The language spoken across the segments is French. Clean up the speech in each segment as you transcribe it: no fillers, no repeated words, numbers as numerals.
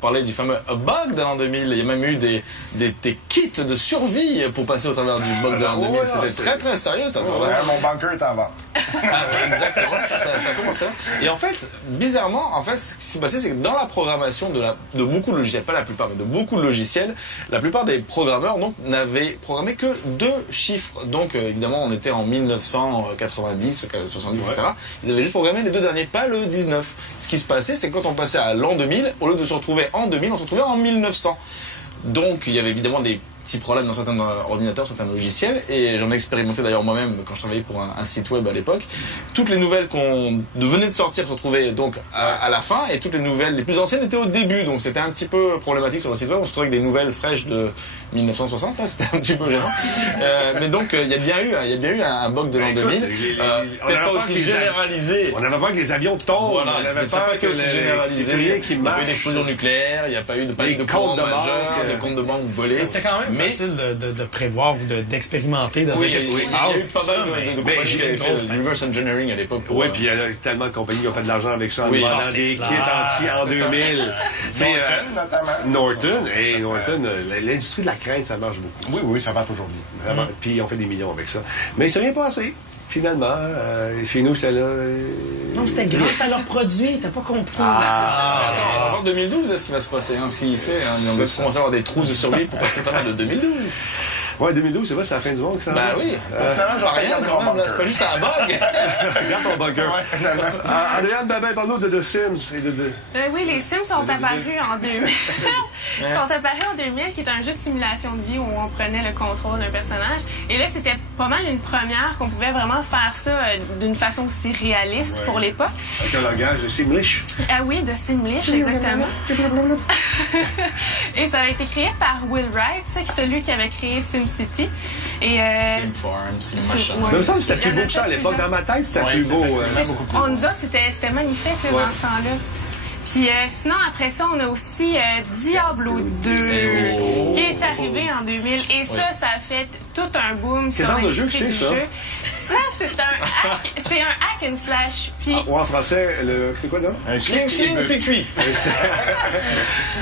Parler du fameux bug de l'an 2000, il y a même eu des kits de survie pour passer au travers du bug de l'an 2000. C'était très sérieux cette affaire-là. Mon bunker est en vente. Exactement, ça commençait. Et en fait, bizarrement, ce qui s'est passé, c'est que dans la programmation de beaucoup de logiciels, pas la plupart, mais de beaucoup de logiciels, la plupart des programmeurs donc n'avaient programmé que 2 chiffres. Donc évidemment, on était en 1990, 70, etc. Ils avaient juste programmé les 2 derniers, pas le 19. Ce qui se passait, c'est que quand on passait à l'an 2000, au lieu de se retrouver en 2000, on se retrouvait en 1900. Donc il y avait évidemment des petits problèmes dans certains ordinateurs, certains logiciels, et j'en ai expérimenté d'ailleurs moi-même quand je travaillais pour un site web à l'époque. Toutes les nouvelles qu'on venait de sortir se retrouvaient donc à la fin, et toutes les nouvelles les plus anciennes étaient au début, donc c'était un petit peu problématique sur le site web. On se retrouvait avec des nouvelles fraîches de 1960, c'était un petit peu gênant. Mais donc il y a bien eu un bug de l'an 2000, peut-être pas aussi généralisé. On n'avait pas que les avions tombent, voilà, on n'avait pas que aussi généralisé. Il n'y a pas eu d'explosion nucléaire, il n'y a pas eu de courant majeur, de comptes de banque volés. C'était quand même facile de prévoir ou d'expérimenter, de dire qu'est-ce qui se passe. Il y a eu pas mal de compagnies qui avaient fait du reverse engineering à l'époque. Oui, puis il y a tellement de compagnies qui ont fait de l'argent avec ça en vendant des kits entiers en 2000. Norton, l'industrie de la crainte, ça marche beaucoup. Oui, ça va toujours bien. Vraiment. Puis on fait des millions avec ça. Mais il s'est rien passé. Finalement, chez nous, j'étais là. Non, c'était grâce à leurs produits, t'as pas compris. Attends, on va voir 2012, est-ce qu'il va se passer, s'il sait. On va commencer à avoir des trousses de survie pour passer au travers de 2012. Ouais, 2012, c'est vrai, c'est la fin du monde, ça. Bah oui. C'est pas rien quand même, c'est pas juste un bug. Regarde ton bunker. Adrienne Babin, parle-nous de The Sims. Oui, les Sims sont apparus en 2000. Ils sont apparus en 2000, qui est un jeu de simulation de vie où on prenait le contrôle d'un personnage. Et là, c'était pas mal une première qu'on pouvait vraiment faire ça d'une façon aussi réaliste pour l'époque. Avec un langage de Simlish. Ah oui, de Simlish, exactement. Et ça a été créé par Will Wright, celui qui avait créé SimCity. Et SimFarm, SimMachin. Il me semble que c'était plus beau que ça à l'époque. Dans ma tête, c'était plus beau. On nous a, c'était magnifique dans ce temps-là. Puis sinon, après ça, on a aussi Diablo 2 qui est arrivé en 2000. Et ça a fait tout un boom sur l'industrie du jeu. Ça, c'est un hack and slash. Puis... Ou en français, c'est quoi, là? Un sling puis cuit.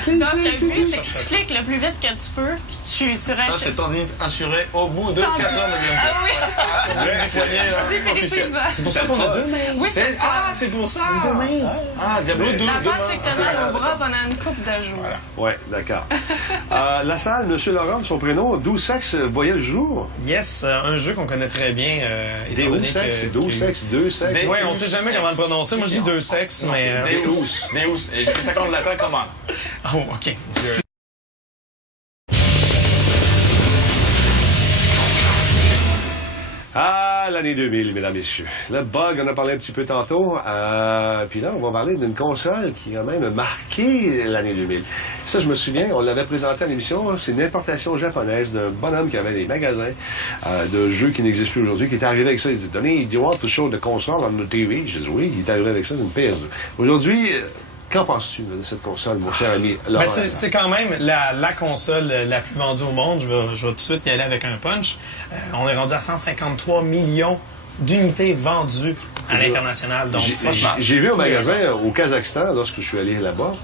Donc, le but, c'est que tu cliques le plus vite que tu peux, puis tu restes... Ça, c'est tandis assuré au bout de 4 heures de gameplay. Ah oui! Définitivement. C'est pour ça qu'on a 2 mains. Oui, c'est ça. Ah, c'est pour ça! 2 mains. Ah, Diablo 2. L'affaire, c'est que t'as mal au bras pendant une couple de jours. Oui, d'accord. La salle, M. Laurent, de son prénom, 12 sexes voyait le jour. Yes, un jeu qu'on connaît très bien. 12 sexes, 12 sexes, 2 sexes. Oui, on sait jamais comment le prononcer. Moi, je dis 2 sexes, mais... Deus. Et j'ai fait 50 latin comment? Oh, OK. Ah, l'année 2000, mesdames, messieurs. Le bug, on a parlé un petit peu tantôt. Puis là, on va parler d'une console qui a quand même marqué l'année 2000. Ça, je me souviens, on l'avait présenté à l'émission. C'est une importation japonaise d'un bonhomme qui avait des magasins de jeux qui n'existent plus aujourd'hui, qui est arrivé avec ça. Il dit, do you want to show the console on the TV? J'ai dit, oui, il est arrivé avec ça, c'est une PS2. Aujourd'hui, qu'en penses-tu de cette console, mon cher ami Laurent? C'est quand même la console la plus vendue au monde. Je vais tout de suite y aller avec un punch. On est rendu à 153 millions d'unités vendues à l'international. J'ai vu au magasin au Kazakhstan, lorsque je suis allé là-bas,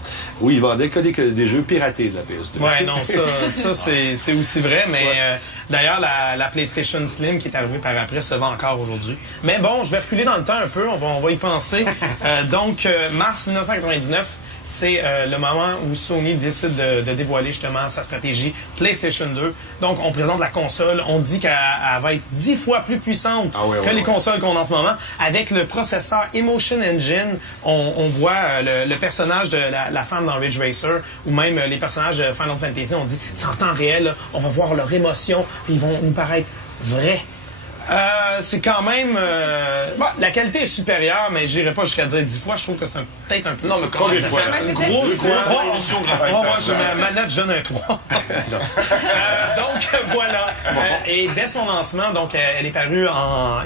où ils vendaient que des jeux piratés de la PS2. Oui, non, ça c'est aussi vrai, mais d'ailleurs, la PlayStation Slim qui est arrivée par après se vend encore aujourd'hui. Mais bon, je vais reculer dans le temps un peu, on va y penser. Donc, mars 1999, c'est le moment où Sony décide de dévoiler justement sa stratégie PlayStation 2. Donc, on présente la console, on dit qu'elle va être 10 fois plus puissante que les consoles qu'on a en ce moment. Avec le processeur Emotion Engine, on voit le personnage de la femme dans Ridge Racer, ou même les personnages de Final Fantasy, on dit c'est en temps réel, là, on va voir leur émotion, puis ils vont nous paraître vrais. C'est quand même... la qualité est supérieure, mais j'irai pas jusqu'à dire 10 fois. Je trouve que c'est peut-être un peu... Non, mais combien de fois? Une grosse évolution graphique. Ma note, je donne un 3. Donc, voilà. Et dès son lancement, donc elle est parue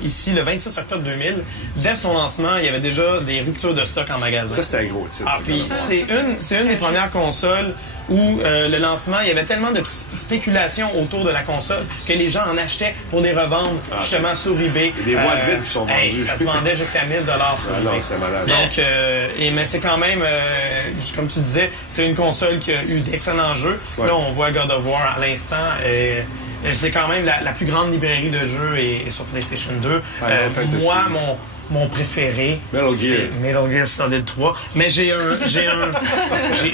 ici le 26 octobre 2000. Dès son lancement, il y avait déjà des ruptures de stock en magasin. Ça, c'était un gros titre. Puis c'est une des premières consoles où le lancement, il y avait tellement de spéculation autour de la console que les gens en achetaient pour les revendre justement sur eBay. Et des boîtes vides qui sont vendues. Ça se vendait jusqu'à 1000 $. Sur eBay. Non, c'est malade. Donc, mais c'est quand même, comme tu disais, c'est une console qui a eu d'excellents jeux. Ouais. Là, on voit God of War à l'instant. C'est quand même la plus grande librairie de jeux et sur PlayStation 2. Moi, mon préféré, c'est Metal Gear Solid 3. Mais j'ai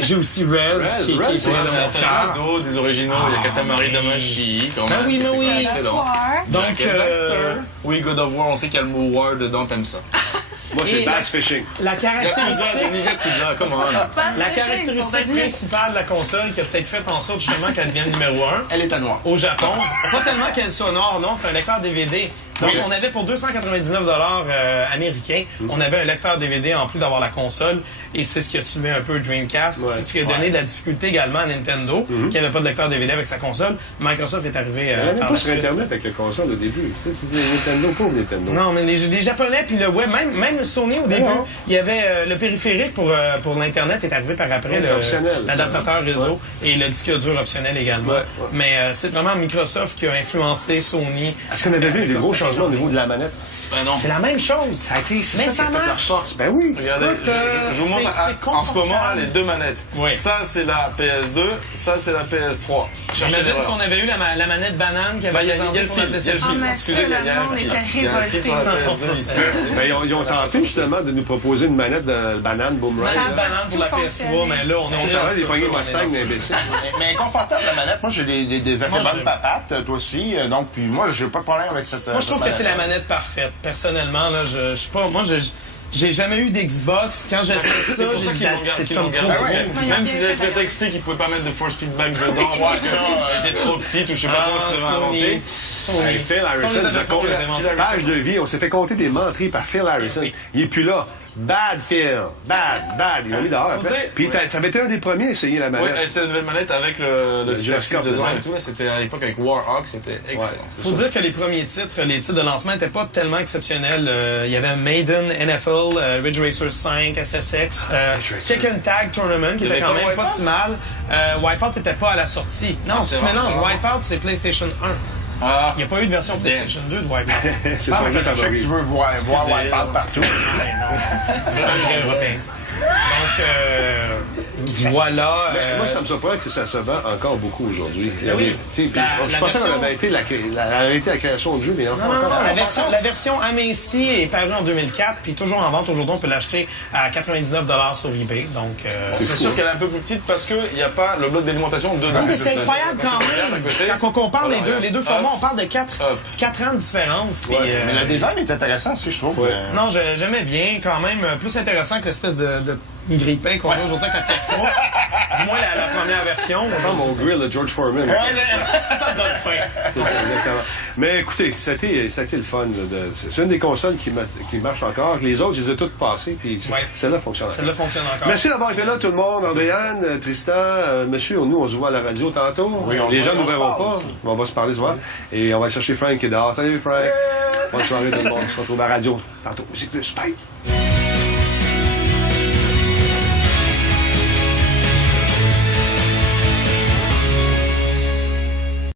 j'ai aussi Rez, qui est dans mon cœur. Des originaux, il y a Katamari Damacy, quand même. Oui. Excellent. Donc, Dexter. Oui, God of War, on sait qu'il y a le mot War dedans, t'aimes ça. Moi, c'est Bass Fishing. La caractéristique La caractéristique principale de la console qui a peut-être fait en sorte justement qu'elle devienne numéro 1 Elle était noire. au Japon, pas tellement qu'elle soit noire, non, c'est un lecteur DVD. Donc, on avait pour 299 $ américains, on avait un lecteur DVD en plus d'avoir la console, et c'est ce qui a tué un peu Dreamcast. C'est ce qui a donné de la difficulté également à Nintendo, qui n'avait pas de lecteur DVD avec sa console. Microsoft est arrivé Elle n'avait par pas la sur suite. Internet avec le console au début. Tu sais, tu dis Nintendo, pauvre Nintendo. Non, mais les Japonais puis le web, même Sony au début, il y avait le périphérique pour l'Internet est arrivé par après, l'adaptateur réseau et le disque dur optionnel également. Mais c'est vraiment Microsoft qui a influencé Sony. Est-ce qu'on avait vu des gros changements au niveau de la manette? Ben non. C'est la même chose. Ça a été... Mais ça marche. Ben oui. Regardez, je vous montre en ce moment les deux manettes. Oui. Ça, c'est la PS2, ça, c'est la PS3. Imagine si on avait eu la manette banane qui avait il y a le fil, Excusez, il y a un fil. Il y a un fil sur la PS2 ici. Ben, ils ont tenté justement de nous proposer une manette de banane Boomerang. Une banane pour la PS3, mais là, on Ça va, des poignées Mustang d'imbéciles. Mais confortable la manette. Moi, j'ai des assez bonnes papates, toi aussi. Donc, puis moi, j'ai pas de problème avec cette. Moi, je trouve que c'est la manette parfaite. Personnellement, là, je sais pas. Moi, j'ai jamais eu d'Xbox. Quand j'essaie ça, c'est comme trop gros. Même s'ils avaient prétexté qu'ils pouvaient pas mettre de force feedback dedans, j'étais trop petit ou je sais pas comment ça s'est inventé. Phil Harrison nous a compté page de vie. On s'est fait compter des menteries par Phil Harrison. Il est plus là. Bad Phil. Bad. Il l'a mis dehors après. Puis t'avais été un des premiers à essayer la manette. Oui, c'est la nouvelle manette avec le joystick dedans et tout. C'était à l'époque avec Warhawk, c'était excellent. Faut dire que les premiers titres, les titres de lancement n'étaient pas tellement exceptionnels. Il y avait Maiden, NFL, Ridge Racer 5, SSX, Tekken Tag Tournament qui était quand même pas si mal. Wipeout n'était pas à la sortie. Non, tu mélanges. Wipeout, c'est PlayStation 1. Il n'y a pas eu de version PlayStation 2 de Wipeout. C'est son jeu Je sais que favori. tu veux voir Wipeout partout. C'est un vrai européen. Donc, voilà. Moi, ça me surprend que ça se vend encore beaucoup aujourd'hui. Oui. Je pensais qu'on avait été la création de jeux, mais enfin encore. La version Amici est parue en 2004, puis toujours en vente aujourd'hui. On peut l'acheter à 99 $ sur eBay. Donc, c'est sûr qu'elle est un peu plus petite parce qu'il n'y a pas le bloc d'alimentation dedans. Non, mais c'est incroyable quand même. Quand on compare les deux formats, on parle de 4 ans de différence. Puis, Mais le design est intéressant aussi, je trouve. Non, j'aimais bien, quand même, plus intéressant que l'espèce de grille-pain qu'on a aujourd'hui avec la PS3. Du moins la première version. Ça sent mon grill de George Foreman. Ça donne faim. C'est ça, exactement. Mais écoutez, ça a été le fun. C'est une des consoles qui marche encore. Les autres, je les ai toutes passées, puis celle-là fonctionne encore. Celle-là fonctionne encore. Merci d'avoir été là, tout le monde. Andréane, Tristan, monsieur, nous, on se voit à la radio tantôt. Les gens ne nous verront pas. On va se parler ce soir. Et on va chercher Frank qui est dehors. Salut, Frank. Bonne soirée, tout le monde. On se retrouve à la radio tantôt. C'est plus. Bye.